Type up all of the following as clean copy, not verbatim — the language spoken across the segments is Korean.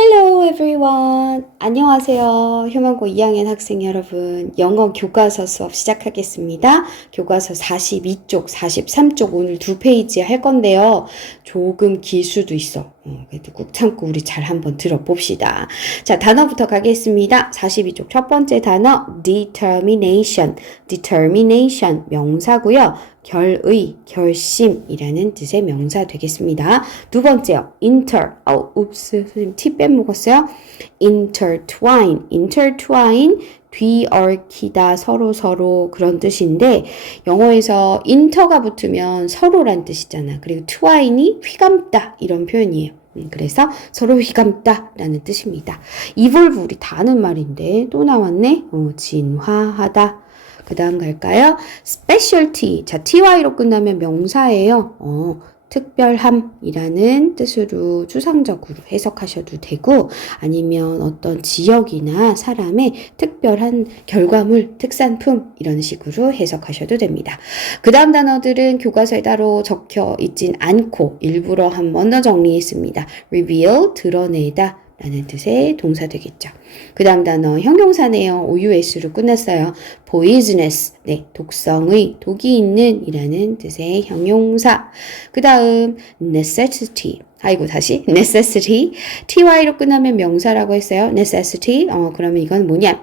Hello everyone. 안녕하세요. 휴먼고 2학년 학생 여러분. 영어 교과서 수업 시작하겠습니다. 교과서 42쪽, 43쪽 오늘 2페이지 할 건데요. 조금 길 수도 있어. 그래도 꾹 참고 우리 잘 한번 들어봅시다. 자, 단어부터 가겠습니다. 42쪽 첫 번째 단어 determination. determination 명사고요. 결의, 결심이라는 뜻의 명사 되겠습니다. 두 번째요. 선생님 T 빼먹었어요? intertwine, 뒤얽히다, 서로 그런 뜻인데 영어에서 inter가 붙으면 서로란 뜻이잖아. 그리고 twine이 휘감다 이런 표현이에요. 그래서 서로 휘감다 라는 뜻입니다. evolve 우리 다 아는 말인데 또 나왔네. 진화하다. 그 다음 갈까요? specialty. 자, ty로 끝나면 명사예요. 특별함이라는 뜻으로 추상적으로 해석하셔도 되고 아니면 어떤 지역이나 사람의 특별한 결과물, 특산품 이런 식으로 해석하셔도 됩니다. 그 다음 단어들은 교과서에 따로 적혀 있진 않고 일부러 한 번 더 정리했습니다. reveal, 드러내다 라는 뜻의 동사 되겠죠. 그 다음 단어 형용사네요. OUS로 끝났어요. poisonous, 네, 독성의, 독이 있는 이라는 뜻의 형용사. 그 다음 necessity, 다시 necessity, ty로 끝나면 명사라고 했어요. necessity, 그러면 이건 뭐냐?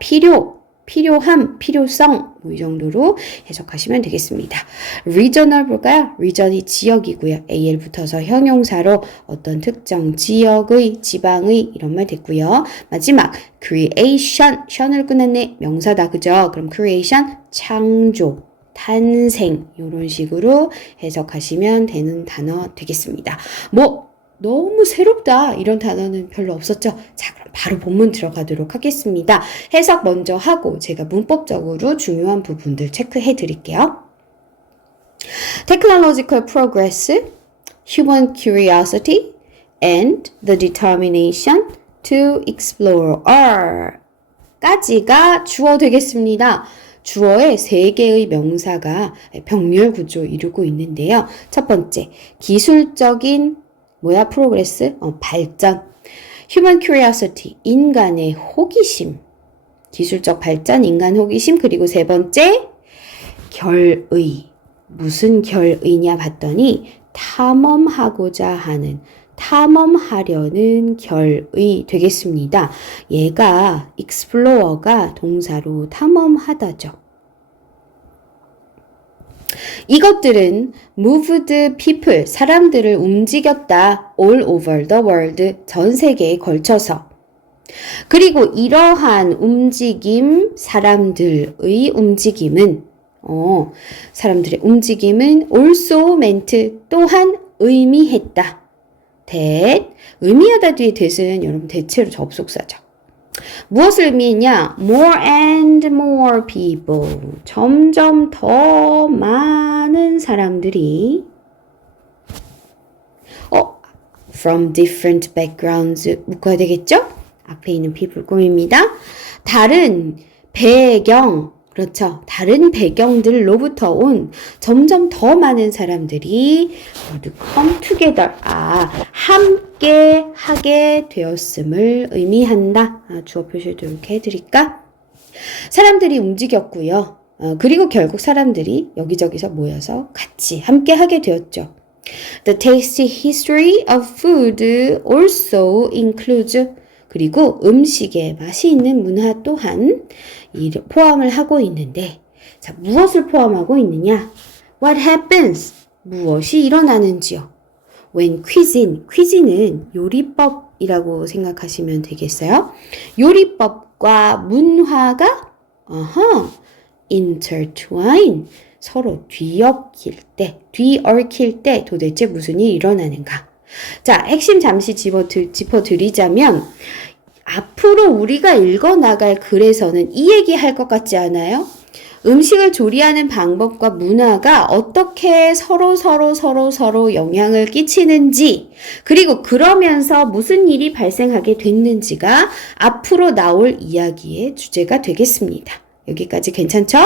필요함, 필요성 이 정도로 해석하시면 되겠습니다. regional 볼까요? region이 지역이고요. al 붙어서 형용사로 어떤 특정 지역의, 지방의 이런 말 됐고요. 마지막 creation, 션을 끝냈네. 명사다. 그죠? 그럼 creation, 창조, 탄생 이런 식으로 해석하시면 되는 단어 되겠습니다. 너무 새롭다 이런 단어는 별로 없었죠? 자, 그럼 바로 본문 들어가도록 하겠습니다. 해석 먼저 하고 제가 문법적으로 중요한 부분들 체크해 드릴게요. Technological progress, human curiosity, and the determination to explore 까지가 주어 되겠습니다. 주어의 3개의 명사가 병렬 구조 이루고 있는데요. 첫 번째, 기술적인 프로그레스? 발전. Human curiosity, 인간의 호기심. 기술적 발전, 인간 호기심. 그리고 세 번째, 결의. 무슨 결의냐 봤더니 탐험하려는 결의 되겠습니다. 얘가 explor가 동사로 탐험하다죠. 이것들은 moved people, 사람들을 움직였다. all over the world, 전 세계에 걸쳐서. 그리고 이러한 움직임, 사람들의 움직임은 also meant, 또한 의미했다. that, 의미하다 뒤에 that은 여러분 대체로 접속사죠. 무엇을 의미했냐? More and more people. 점점 더 많은 사람들이 from different backgrounds 묶어야 되겠죠? 앞에 있는 people 꾸밉니다. 다른 배경, 그렇죠. 다른 배경들로부터 온 점점 더 많은 사람들이 come together, 함께 하게 되었음을 의미한다. 주어 표시도 이렇게 해드릴까? 사람들이 움직였고요. 그리고 결국 사람들이 여기저기서 모여서 같이 함께 하게 되었죠. The tasty history of food also includes, 그리고 음식의 맛이 있는 문화 또한 포함을 하고 있는데, 자, 무엇을 포함하고 있느냐? What happens? 무엇이 일어나는지요? When cuisine은 요리법이라고 생각하시면 되겠어요. 요리법과 문화가 intertwine, 서로 뒤얽힐 때 도대체 무슨 일이 일어나는가? 자, 핵심 잠시 짚어드리자면 앞으로 우리가 읽어나갈 글에서는 이 얘기 할 것 같지 않아요? 음식을 조리하는 방법과 문화가 어떻게 서로 영향을 끼치는지, 그리고 그러면서 무슨 일이 발생하게 됐는지가 앞으로 나올 이야기의 주제가 되겠습니다. 여기까지 괜찮죠?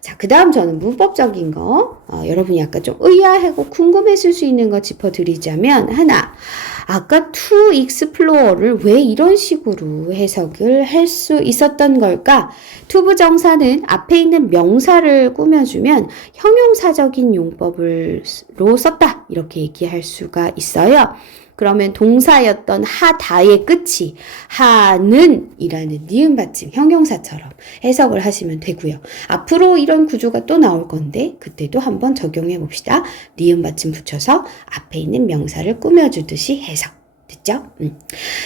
자, 그 다음 저는 문법적인 거, 여러분이 약간 좀 의아하고 궁금했을 수 있는 거 짚어드리자면, 하나, 아까 to explore,를 왜 이런 식으로 해석을 할 수 있었던 걸까? to 부정사는 앞에 있는 명사를 꾸며주면 형용사적인 용법으로 썼다. 이렇게 얘기할 수가 있어요. 그러면 동사였던 하다의 끝이 하는 이라는 니은 받침 형용사처럼 해석을 하시면 되고요. 앞으로 이런 구조가 또 나올 건데 그때도 한번 적용해 봅시다. 니은 받침 붙여서 앞에 있는 명사를 꾸며주듯이 해석. 됐죠?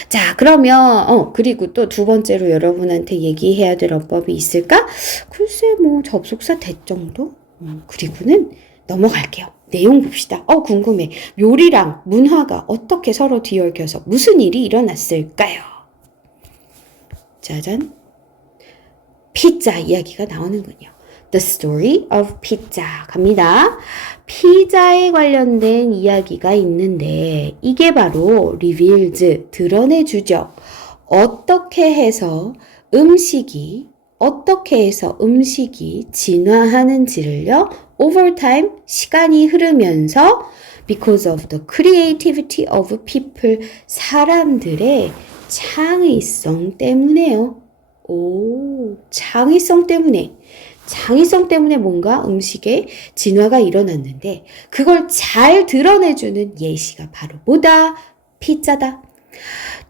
자, 그러면 그리고 또 두 번째로 여러분한테 얘기해야 될 어법이 있을까? 글쎄 뭐 접속사 대 정도? 그리고는 넘어갈게요. 내용 봅시다. 궁금해. 요리랑 문화가 어떻게 서로 뒤얽여서 무슨 일이 일어났을까요? 짜잔. 피자 이야기가 나오는군요. The story of pizza 갑니다. 피자에 관련된 이야기가 있는데 이게 바로 reveals 드러내주죠. 어떻게 해서 음식이 진화하는지를요. over time 시간이 흐르면서 because of the creativity of people 사람들의 창의성 때문에요. 창의성 때문에 뭔가 음식의 진화가 일어났는데 그걸 잘 드러내주는 예시가 바로 뭐다? 피자다.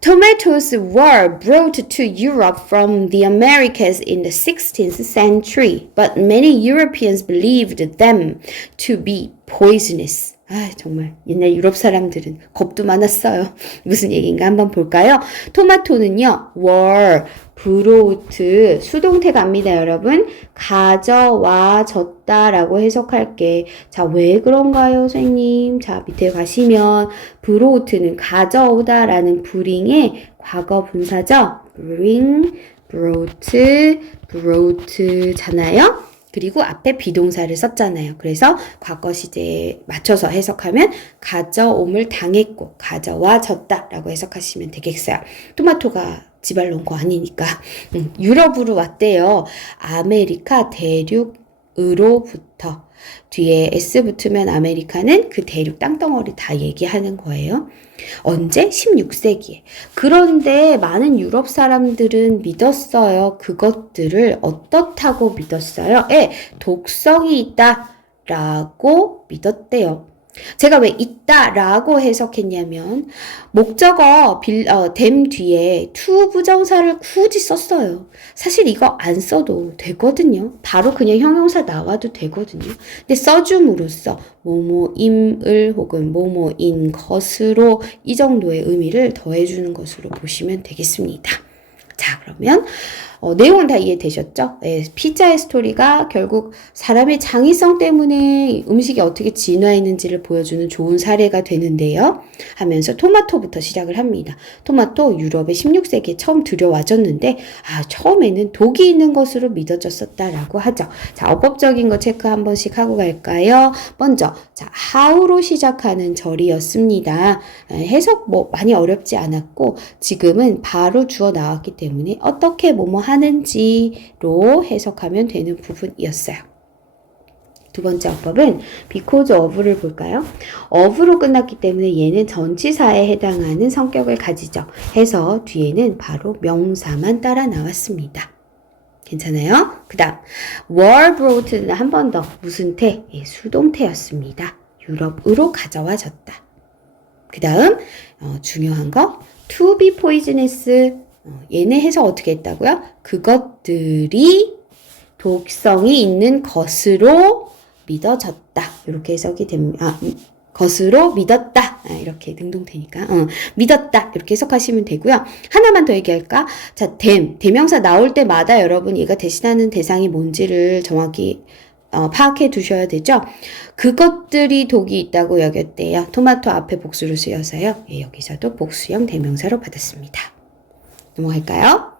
Tomatoes were brought to Europe from the Americas in the 16th century, but many Europeans believed them to be poisonous. 정말 옛날 유럽 사람들은 겁도 많았어요. 무슨 얘기인가 한번 볼까요? 토마토는요, were brought 수동태 갑니다, 여러분. 가져와졌다라고 해석할게. 자, 왜 그런가요, 선생님? 자, 밑에 가시면 brought는 가져오다라는 bring의 과거 분사죠. bring, brought잖아요. 그리고 앞에 비동사를 썼잖아요. 그래서 과거 시제에 맞춰서 해석하면 가져옴을 당했고 가져와졌다 라고 해석하시면 되겠어요. 토마토가 지발 놓은 거 아니니까. 유럽으로 왔대요. 아메리카 대륙으로부터. 뒤에 S 붙으면 아메리카는 그 대륙 땅덩어리 다 얘기하는 거예요. 언제? 16세기에. 그런데 많은 유럽 사람들은 믿었어요. 그것들을 어떻다고 믿었어요? 독성이 있다라고 믿었대요. 제가 왜 있다라고 해석했냐면 목적어 them 뒤에 to 부정사를 굳이 썼어요. 사실 이거 안 써도 되거든요. 바로 그냥 형용사 나와도 되거든요. 근데 써줌으로써 뭐뭐임을 혹은 뭐뭐인 것으로 이 정도의 의미를 더해주는 것으로 보시면 되겠습니다. 자, 그러면 내용은 다 이해되셨죠? 피자의 스토리가 결국 사람의 창의성 때문에 음식이 어떻게 진화했는지를 보여주는 좋은 사례가 되는데요. 하면서 토마토부터 시작을 합니다. 토마토 유럽에 16세기에 처음 들여와졌는데 처음에는 독이 있는 것으로 믿어졌었다라고 하죠. 자, 어법적인 거 체크 한 번씩 하고 갈까요? 먼저 자, how로 시작하는 절이었습니다. 해석 많이 어렵지 않았고 지금은 바로 주어 나왔기 때문에 어떻게 뭐뭐 하는지로 해석하면 되는 부분이었어요. 두 번째 어법은 because of를 볼까요? of로 끝났기 때문에 얘는 전치사에 해당하는 성격을 가지죠. 해서 뒤에는 바로 명사만 따라 나왔습니다. 괜찮아요? 그 다음 were brought는 한 번 더 무슨 태? 수동태였습니다. 유럽으로 가져와졌다. 그 다음 중요한 거 to be poisonous 얘네 해석 어떻게 했다고요? 그것들이 독성이 있는 것으로 믿어졌다. 이렇게 해석이 됩니다. 것으로 믿었다. 이렇게 능동태니까. 믿었다. 이렇게 해석하시면 되고요. 하나만 더 얘기할까? 자, 대명사 나올 때마다 여러분 얘가 대신하는 대상이 뭔지를 정확히 파악해 두셔야 되죠. 그것들이 독이 있다고 여겼대요. 토마토 앞에 복수를 쓰여서요. 여기서도 복수형 대명사로 받았습니다. 넘어갈까요?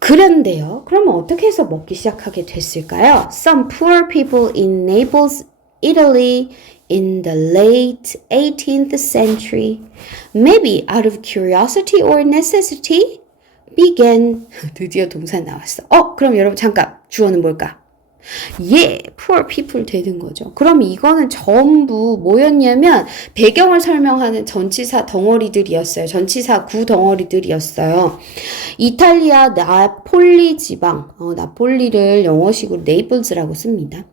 그런데요. 그러면 어떻게 해서 먹기 시작하게 됐을까요? Some poor people in Naples, Italy in the late 18th century, maybe out of curiosity or necessity, began. 드디어 동사 나왔어. 그럼 여러분 잠깐 주어는 뭘까? poor people 되는 거죠. 그럼 이거는 전부 뭐였냐면 배경을 설명하는 전치사 덩어리들이었어요. 전치사 구덩어리들이었어요. 이탈리아 나폴리 지방, 나폴리를 영어식으로 네이플즈라고 씁니다.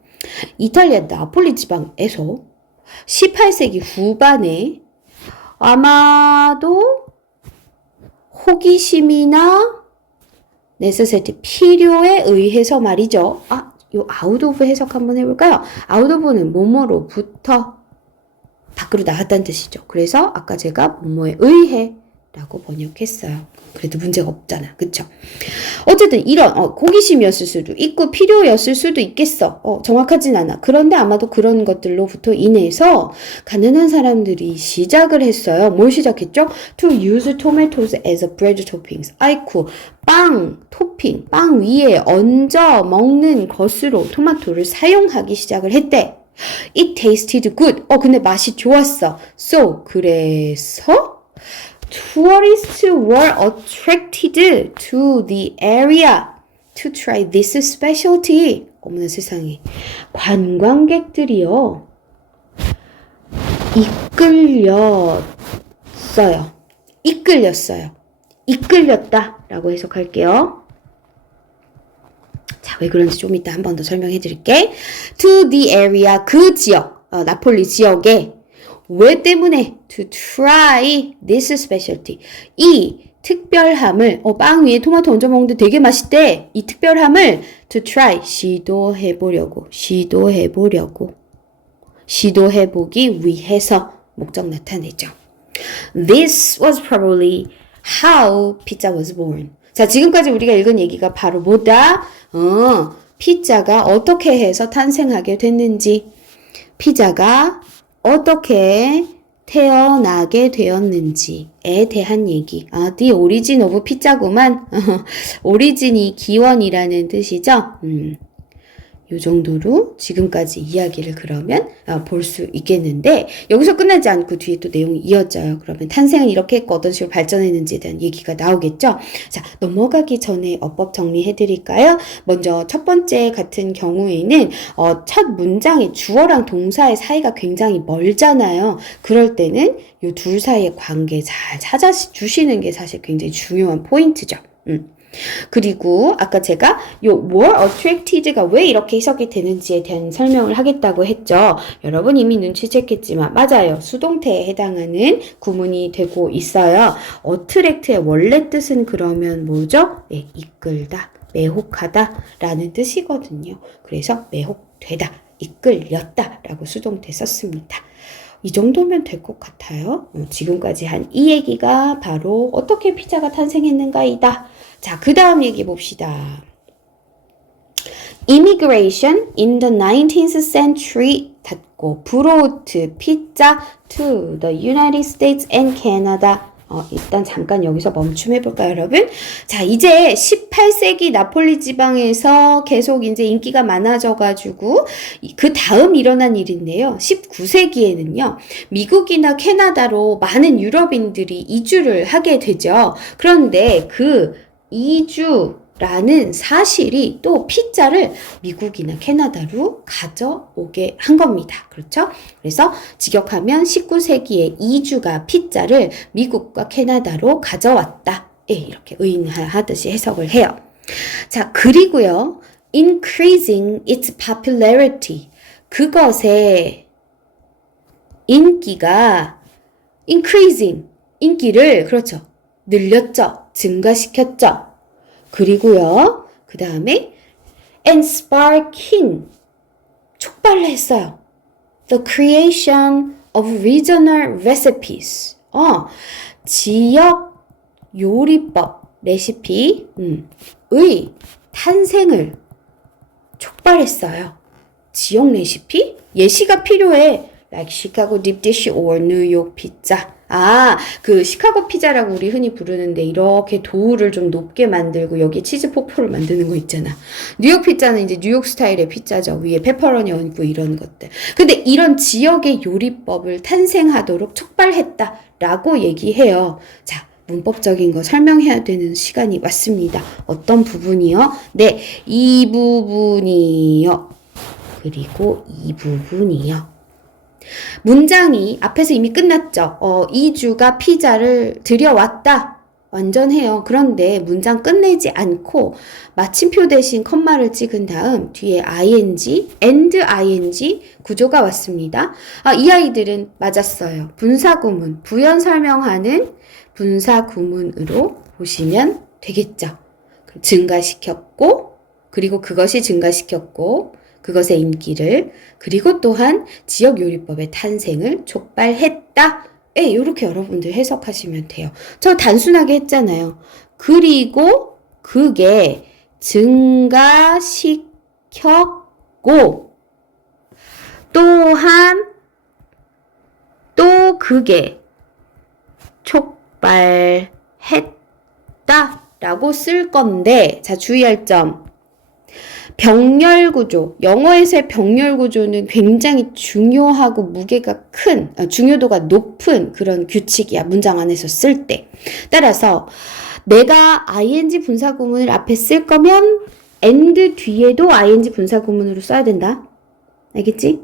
이탈리아 나폴리 지방에서 18세기 후반에 아마도 호기심이나 necessity, 필요에 의해서 말이죠. 요 out of 해석 한번 해볼까요? out of는 뭐뭐로부터 밖으로 나왔다는 뜻이죠. 그래서 아까 제가 뭐뭐에 의해 라고 번역했어요. 그래도 문제가 없잖아. 그쵸? 어쨌든 이런 호기심이었을 수도 있고 필요였을 수도 있겠어. 정확하진 않아. 그런데 아마도 그런 것들로부터 인해서 가난한 사람들이 시작을 했어요. 뭘 시작했죠? To use tomatoes as a bread toppings. 아이쿠, 빵, 토핑, 빵 위에 얹어 먹는 것으로 토마토를 사용하기 시작을 했대. It tasted good. 근데 맛이 좋았어. So, 그래서 tourists were attracted to the area to try this specialty. 어머나 세상에. 관광객들이요. 이끌렸다 라고 해석할게요. 자, 왜 그런지 좀 이따 한 번 더 설명해 드릴게. To the area, 그 지역, 나폴리 지역에 왜 때문에? To try this specialty. 이 특별함을, 빵 위에 토마토 얹어 먹는데 되게 맛있대. 이 특별함을 to try, 시도해보기 위해서 목적 나타내죠. This was probably how pizza was born. 자, 지금까지 우리가 읽은 얘기가 바로 뭐다? 피자가 어떻게 해서 탄생하게 됐는지, 피자가 어떻게 태어나게 되었는지에 대한 얘기. The origin of pizza구만. 오리진이 기원이라는 뜻이죠. 요 정도로 지금까지 이야기를 그러면 볼 수 있겠는데, 여기서 끝나지 않고 뒤에 또 내용이 이어져요. 그러면 탄생은 이렇게 했고 어떤 식으로 발전했는지에 대한 얘기가 나오겠죠. 자, 넘어가기 전에 어법 정리해 드릴까요? 먼저 첫 번째 같은 경우에는 첫 문장의 주어랑 동사의 사이가 굉장히 멀잖아요. 그럴 때는 요 둘 사이의 관계 잘 찾아주시는 게 사실 굉장히 중요한 포인트죠. 그리고 아까 제가 요 were attracted가 왜 이렇게 해석이 되는지에 대한 설명을 하겠다고 했죠. 여러분 이미 눈치챘겠지만 맞아요. 수동태에 해당하는 구문이 되고 있어요. attract의 원래 뜻은 그러면 뭐죠? 네, 이끌다, 매혹하다 라는 뜻이거든요. 그래서 매혹되다, 이끌렸다 라고 수동태 썼습니다. 이 정도면 될 것 같아요. 지금까지 한 이 얘기가 바로 어떻게 피자가 탄생했는가이다. 자, 그 다음 얘기 봅시다. Immigration in the 19th century 닫고 brought pizza to the United States and Canada. 일단 잠깐 여기서 멈춤해볼까요, 여러분? 자, 이제 18세기 나폴리 지방에서 계속 이제 인기가 많아져가지고, 그 다음 일어난 일인데요. 19세기에는요, 미국이나 캐나다로 많은 유럽인들이 이주를 하게 되죠. 그런데 그 이주라는 사실이 또 피자를 미국이나 캐나다로 가져오게 한 겁니다. 그렇죠? 그래서 직역하면 19세기에 이주가 피자를 미국과 캐나다로 가져왔다. 이렇게 의인하듯이 해석을 해요. 자, 그리고요. increasing its popularity. 그것의 인기가 increasing, 인기를 그렇죠. 늘렸죠. 증가시켰죠. 그리고요. 그 다음에 and sparking, 촉발을 했어요. The creation of regional recipes. 지역 요리법, 레시피의 탄생을 촉발했어요. 지역 레시피? 예시가 필요해. Like Chicago deep dish or New York pizza. 그 시카고 피자라고 우리 흔히 부르는데 이렇게 도우를 좀 높게 만들고 여기 치즈 폭포를 만드는 거 있잖아. 뉴욕 피자는 이제 뉴욕 스타일의 피자죠. 위에 페퍼로니 얹고 이런 것들. 근데 이런 지역의 요리법을 탄생하도록 촉발했다라고 얘기해요. 자, 문법적인 거 설명해야 되는 시간이 왔습니다. 어떤 부분이요? 네, 이 부분이요. 그리고 이 부분이요. 문장이 앞에서 이미 끝났죠. 이주가 피자를 들여왔다. 완전해요. 그런데 문장 끝내지 않고 마침표 대신 컴마를 찍은 다음 뒤에 ing, and ing 구조가 왔습니다. 이 아이들은 맞았어요. 분사구문, 부연 설명하는 분사구문으로 보시면 되겠죠. 증가시켰고, 그리고 그것이 증가시켰고, 그것의 인기를, 그리고 또한 지역요리법의 탄생을 촉발했다. 이렇게 여러분들 해석하시면 돼요. 저 단순하게 했잖아요. 그리고 그게 증가시켰고, 또한 또 그게 촉발했다 라고 쓸 건데, 자, 주의할 점. 병렬구조, 영어에서의 병렬구조는 굉장히 중요하고 무게가 큰, 중요도가 높은 그런 규칙이야. 문장 안에서 쓸 때. 따라서 내가 ing 분사구문을 앞에 쓸 거면 and 뒤에도 ing 분사구문으로 써야 된다. 알겠지?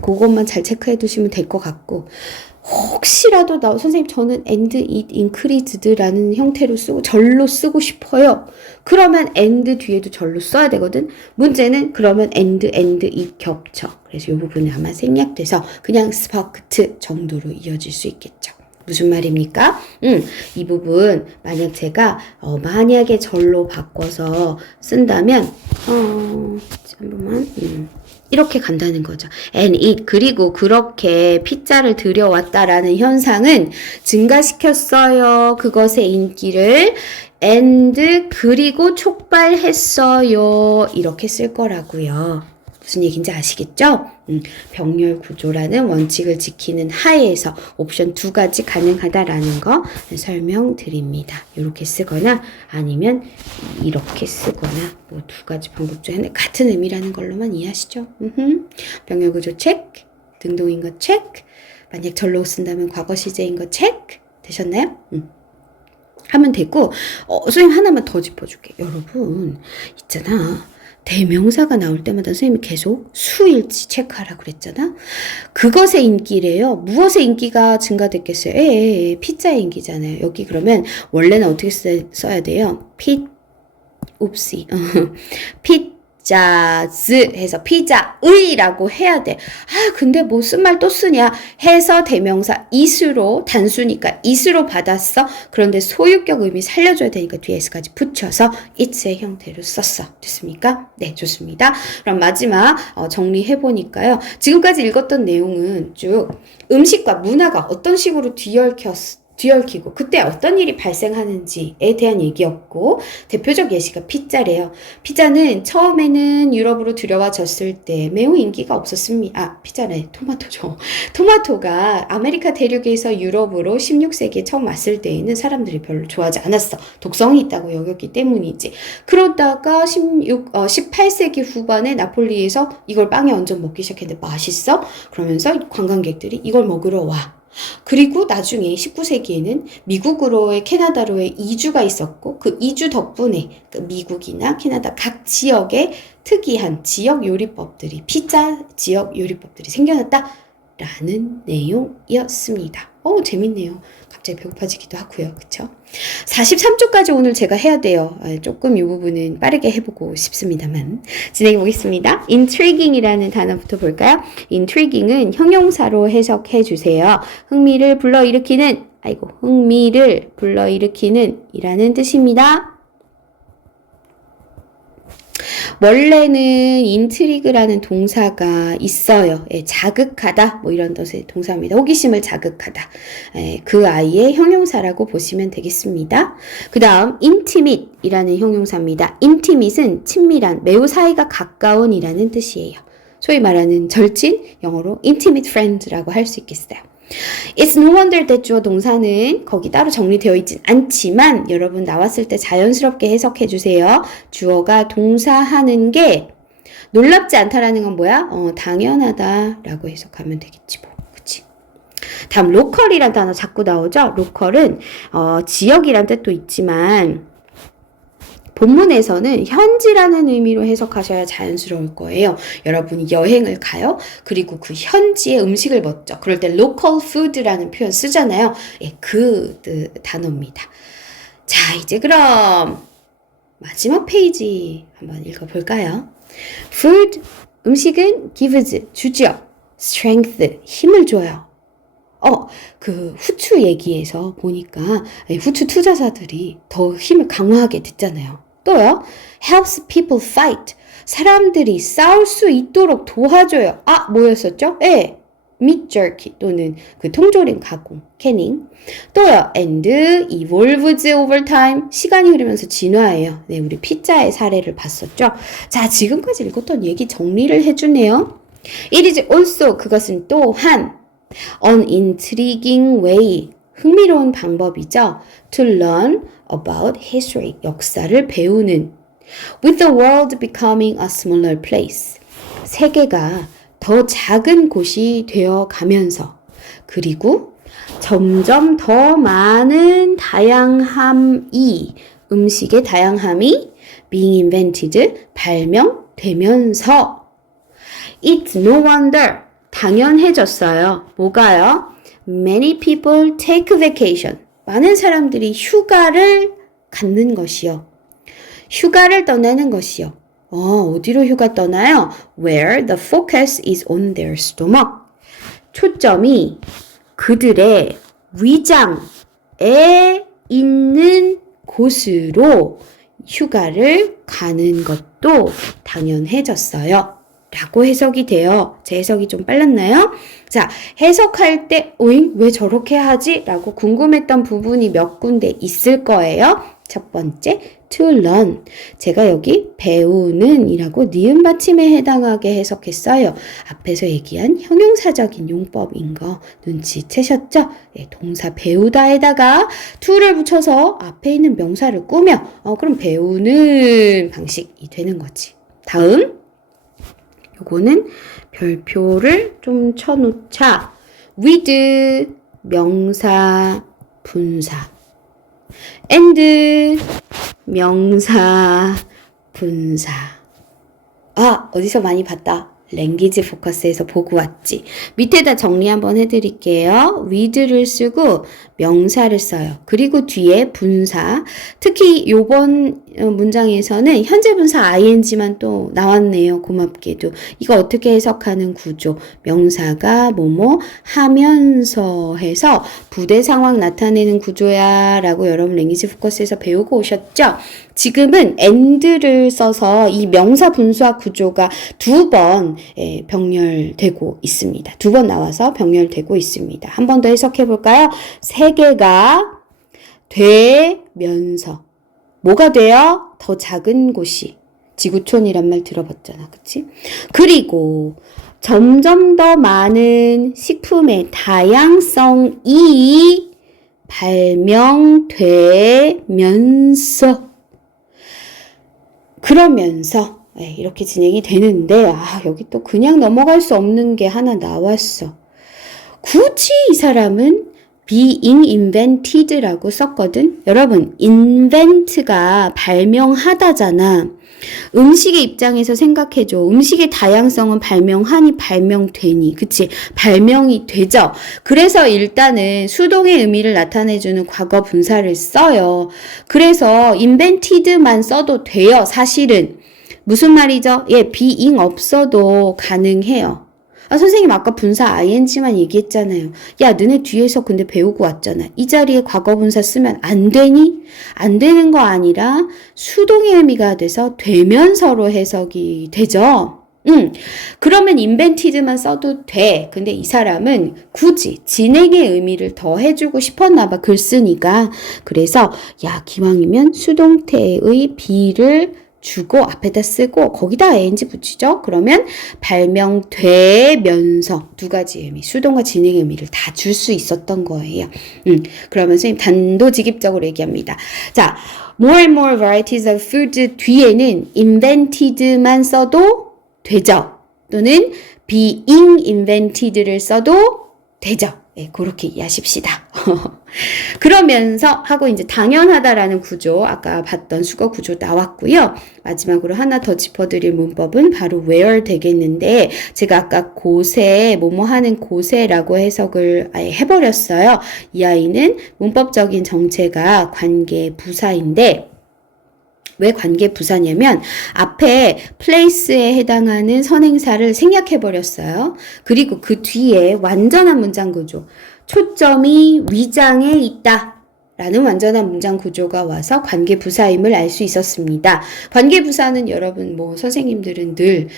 그것만 잘 체크해 두시면 될 것 같고, 혹시라도 선생님 저는 and it increased라는 형태로 쓰고 절로 쓰고 싶어요. 그러면 and 뒤에도 절로 써야 되거든. 문제는 그러면 and it 겹쳐. 그래서 이 부분이 아마 생략돼서 그냥 sparked 정도로 이어질 수 있겠죠. 무슨 말입니까? 이 부분 만약 제가 만약에 절로 바꿔서 쓴다면 잠깐만 이렇게 간다는 거죠. and it 그리고 그렇게 피자를 들여왔다라는 현상은 증가시켰어요. 그것의 인기를 and 그리고 촉발했어요. 이렇게 쓸 거라고요. 무슨 얘기인지 아시겠죠? 병렬 구조라는 원칙을 지키는 하에서 옵션 2가지 가능하다라는 거 설명드립니다. 이렇게 쓰거나 아니면 이렇게 쓰거나 뭐 2가지 방법 중에 같은 의미라는 걸로만 이해하시죠? 병렬 구조 체크, 등동인 거 체크, 만약 절로 쓴다면 과거 시제인 거 체크 되셨나요? 하면 되고 선생님 하나만 더 짚어줄게. 여러분 있잖아. 대명사가 나올 때마다 선생님이 계속 수일치 체크하라고 그랬잖아. 그것의 인기래요. 무엇의 인기가 증가됐겠어요? 피자의 인기잖아요. 여기 그러면 원래는 어떻게 써야 돼요? 피자즈 해서 피자의라고 해야 돼. 근데 뭐 쓴 말 또 쓰냐 해서 대명사 it으로 단수니까 it으로 받았어. 그런데 소유격 의미 살려줘야 되니까 뒤에 s까지 붙여서 it의 형태로 썼어. 됐습니까? 네, 좋습니다. 그럼 마지막 정리해보니까요. 지금까지 읽었던 내용은 쭉 음식과 문화가 어떤 식으로 뒤얽히고 그때 어떤 일이 발생하는지에 대한 얘기였고, 대표적 예시가 피자래요. 피자는 처음에는 유럽으로 들여와졌을 때 매우 인기가 없었습니다. 피자네, 토마토죠. 토마토가 아메리카 대륙에서 유럽으로 16세기에 처음 왔을 때에는 사람들이 별로 좋아하지 않았어. 독성이 있다고 여겼기 때문이지. 그러다가 18세기 후반에 나폴리에서 이걸 빵에 얹어 먹기 시작했는데 맛있어? 그러면서 관광객들이 이걸 먹으러 와. 그리고 나중에 19세기에는 미국으로의 캐나다로의 이주가 있었고, 그 이주 덕분에 미국이나 캐나다 각 지역의 특이한 지역 요리법들이, 피자 지역 요리법들이 생겨났다라는 내용이었습니다. 재밌네요. 갑자기 배고파지기도 하고요. 그쵸? 43쪽까지 오늘 제가 해야 돼요. 조금 이 부분은 빠르게 해보고 싶습니다만 진행해 보겠습니다. intriguing이라는 단어부터 볼까요? intriguing은 형용사로 해석해 주세요. 흥미를 불러일으키는 이라는 뜻입니다. 원래는 인트리그라는 동사가 있어요. 자극하다 뭐 이런 뜻의 동사입니다. 호기심을 자극하다. 그 아이의 형용사라고 보시면 되겠습니다. 그 다음 intimate 이라는 형용사입니다. intimate은 친밀한, 매우 사이가 가까운 이라는 뜻이에요. 소위 말하는 절친, 영어로 intimate friend라고 할 수 있겠어요. It's no wonder that 주어 동사는 거기 따로 정리되어 있진 않지만 여러분 나왔을 때 자연스럽게 해석해 주세요. 주어가 동사하는 게 놀랍지 않다라는 건 뭐야? 당연하다라고 해석하면 되겠지 뭐. 그치? 다음 로컬이란 단어 자꾸 나오죠? 로컬은 지역이란 뜻도 있지만 본문에서는 현지라는 의미로 해석하셔야 자연스러울 거예요. 여러분이 여행을 가요. 그리고 그 현지의 음식을 먹죠. 그럴 때 local food라는 표현 쓰잖아요. 예, 그 단어입니다. 자, 이제 그럼 마지막 페이지 한번 읽어볼까요? Food, 음식은 gives, 주죠. Strength, 힘을 줘요. 그 후추 얘기에서 보니까 후추 투자자들이 더 힘을 강화하게 됐잖아요. 또요, helps people fight. 사람들이 싸울 수 있도록 도와줘요. 뭐였었죠? 예, meat jerky 또는 그 통조림 가공, 캐닝. 또요, and evolves over time. 시간이 흐르면서 진화해요. 네, 우리 피자의 사례를 봤었죠. 자, 지금까지 읽었던 얘기 정리를 해주네요. It is also, 그것은 또한 an intriguing way, 흥미로운 방법이죠. To learn about history, 역사를 배우는. With the world becoming a smaller place, 세계가 더 작은 곳이 되어 가면서, 그리고 점점 더 많은 다양함이, 음식의 다양함이 being invented, 발명되면서 It's no wonder, 당연해졌어요. 뭐가요? Many people take vacation. 많은 사람들이 휴가를 갖는 것이요. 휴가를 떠나는 것이요. 어디로 휴가 떠나요? Where the focus is on their stomach. 초점이 그들의 위장에 있는 곳으로 휴가를 가는 것도 당연해졌어요. 라고 해석이 돼요. 제 해석이 좀 빨랐나요? 자, 해석할 때 왜 저렇게 하지? 라고 궁금했던 부분이 몇 군데 있을 거예요. 첫 번째, to learn. 제가 여기 배우는 이라고 니은 받침에 해당하게 해석했어요. 앞에서 얘기한 형용사적인 용법인 거 눈치채셨죠? 네, 동사 배우다에다가 to를 붙여서 앞에 있는 명사를 꾸며 그럼 배우는 방식이 되는 거지. 다음, 요거는 별표를 좀 쳐놓자. with, 명사, 분사. and, 명사, 분사. 어디서 많이 봤다. 랭귀지 포커스에서 보고 왔지. 밑에다 정리 한번 해드릴게요. with를 쓰고 명사를 써요. 그리고 뒤에 분사. 특히 요번 문장에서는 현재 분사 ing만 또 나왔네요. 고맙게도. 이거 어떻게 해석하는 구조. 명사가 뭐뭐 하면서 해서 부대 상황 나타내는 구조야 라고 여러분 랭귀지 포커스에서 배우고 오셨죠? 지금은 and를 써서 이 명사 분사 구조가 두 번 병렬되고 있습니다. 두 번 나와서 병렬되고 있습니다. 한 번 더 해석해 볼까요? 세계가 되면서 뭐가 돼요? 더 작은 곳이. 지구촌이란 말 들어봤잖아. 그치? 그리고 점점 더 많은 식품의 다양성이 발명되면서 그러면서 이렇게 진행이 되는데 여기 또 그냥 넘어갈 수 없는 게 하나 나왔어. 굳이 이 사람은 being invented라고 썼거든. 여러분, invent가 발명하다잖아. 음식의 입장에서 생각해줘. 음식의 다양성은 발명하니 발명되니. 그치? 발명이 되죠. 그래서 일단은 수동의 의미를 나타내주는 과거 분사를 써요. 그래서 invented만 써도 돼요. 사실은. 무슨 말이죠? being 없어도 가능해요. 선생님 아까 분사 ing만 얘기했잖아요. 야, 너네 뒤에서 근데 배우고 왔잖아. 이 자리에 과거 분사 쓰면 안 되니? 안 되는 거 아니라 수동의 의미가 돼서 되면서로 해석이 되죠. 그러면 invented만 써도 돼. 근데 이 사람은 굳이 진행의 의미를 더 해주고 싶었나 봐. 글 쓰니까. 그래서 기왕이면 수동태의 be를 주고 앞에다 쓰고 거기다 ing 붙이죠. 그러면 발명되면서 두 가지 의미, 수동과 진행 의미를 다 줄 수 있었던 거예요. 그러면 선생님 단도직입적으로 얘기합니다. 자, more and more varieties of food 뒤에는 invented만 써도 되죠. 또는 being invented를 써도 되죠. 예, 그렇게 이해하십시다. 그러면서 하고 이제 당연하다라는 구조, 아까 봤던 수거 구조 나왔고요. 마지막으로 하나 더 짚어드릴 문법은 바로 where 되겠는데, 제가 아까 곳에, 뭐뭐 하는 곳에라고 해석을 아예 해버렸어요. 이 아이는 문법적인 정체가 관계 부사인데, 왜 관계 부사냐면 앞에 place에 해당하는 선행사를 생략해버렸어요. 그리고 그 뒤에 완전한 문장 구조, 초점이 위장에 있다 라는 완전한 문장 구조가 와서 관계 부사임을 알 수 있었습니다. 관계 부사는 여러분 선생님들은 늘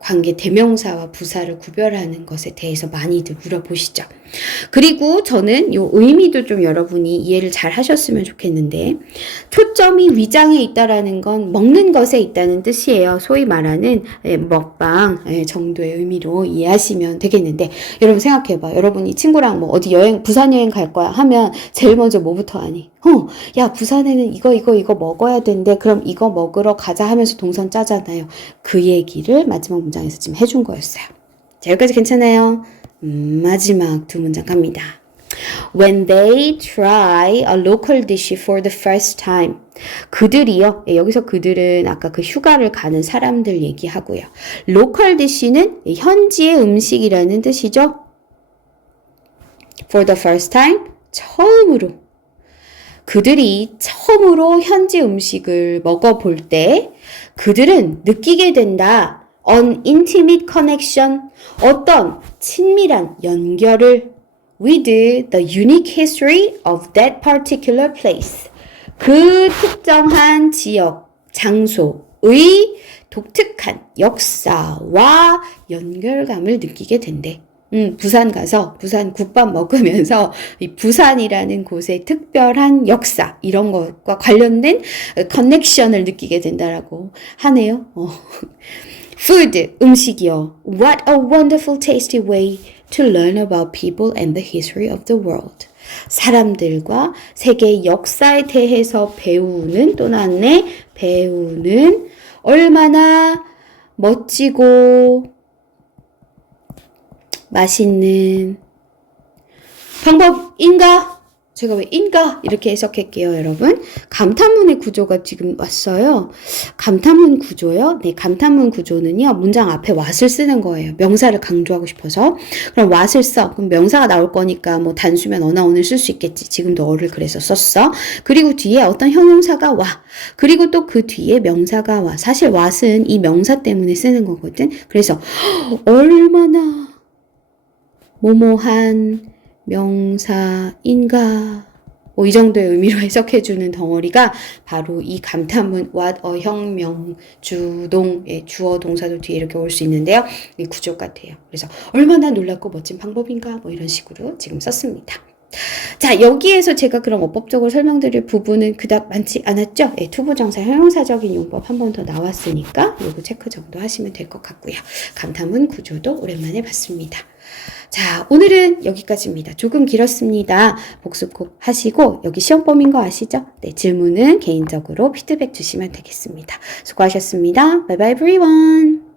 관계 대명사와 부사를 구별하는 것에 대해서 많이들 물어보시죠. 그리고 저는 요 의미도 좀 여러분이 이해를 잘 하셨으면 좋겠는데, 초점이 위장에 있다라는 건 먹는 것에 있다는 뜻이에요. 소위 말하는 먹방 정도의 의미로 이해하시면 되겠는데, 여러분 생각해봐. 여러분이 친구랑 어디 부산 여행 갈 거야 하면 제일 먼저 뭐부터 하니? 야, 부산에는 이거 먹어야 되는데 그럼 이거 먹으러 가자 하면서 동선 짜잖아요. 그 얘기를 마지막 문장에서 지금 해준 거였어요. 자, 여기까지 괜찮아요? 마지막 두 문장 갑니다. When they try a local dish for the first time. 그들이요. 여기서 그들은 아까 그 휴가를 가는 사람들 얘기하고요. local dish는 현지의 음식이라는 뜻이죠. For the first time. 처음으로. 그들이 처음으로 현지 음식을 먹어볼 때 그들은 느끼게 된다. An intimate connection, 어떤 친밀한 연결을 with the unique history of that particular place. 그 특정한 지역, 장소의 독특한 역사와 연결감을 느끼게 된대. 부산 가서 부산 국밥 먹으면서 이 부산이라는 곳의 특별한 역사 이런 것과 관련된 커넥션을 느끼게 된다라고 하네요. Food, 음식이요. What a wonderful tasty way to learn about people and the history of the world. 사람들과 세계의 역사에 대해서 배우는 또 나네 배우는 얼마나 멋지고 맛있는 방법인가? 제가 왜 인가? 이렇게 해석할게요, 여러분. 감탄문의 구조가 지금 왔어요. 감탄문 구조요? 네, 감탄문 구조는요, 문장 앞에 what을 쓰는 거예요. 명사를 강조하고 싶어서. 그럼 what을 써. 그럼 명사가 나올 거니까 단수면 어나 오늘 쓸 수 있겠지. 지금도 어를 그래서 썼어. 그리고 뒤에 어떤 형용사가 와. 그리고 또 그 뒤에 명사가 와. 사실 what은 이 명사 때문에 쓰는 거거든. 그래서 얼마나 뭐뭐한 명사인가 이 정도의 의미로 해석해주는 덩어리가 바로 이 감탄문 what a 혁명 주동의 주어 동사도 뒤에 이렇게 올 수 있는데요. 이 구조 같아요. 그래서 얼마나 놀랍고 멋진 방법인가 이런 식으로 지금 썼습니다. 자, 여기에서 제가 그럼 어법적으로 설명드릴 부분은 그닥 많지 않았죠? 투부정사 형용사적인 용법 한 번 더 나왔으니까 요거 체크 정도 하시면 될 것 같고요. 감탄문 구조도 오랜만에 봤습니다. 자, 오늘은 여기까지입니다. 조금 길었습니다. 복습 꼭 하시고 여기 시험범인 거 아시죠? 네, 질문은 개인적으로 피드백 주시면 되겠습니다. 수고하셨습니다. Bye bye everyone.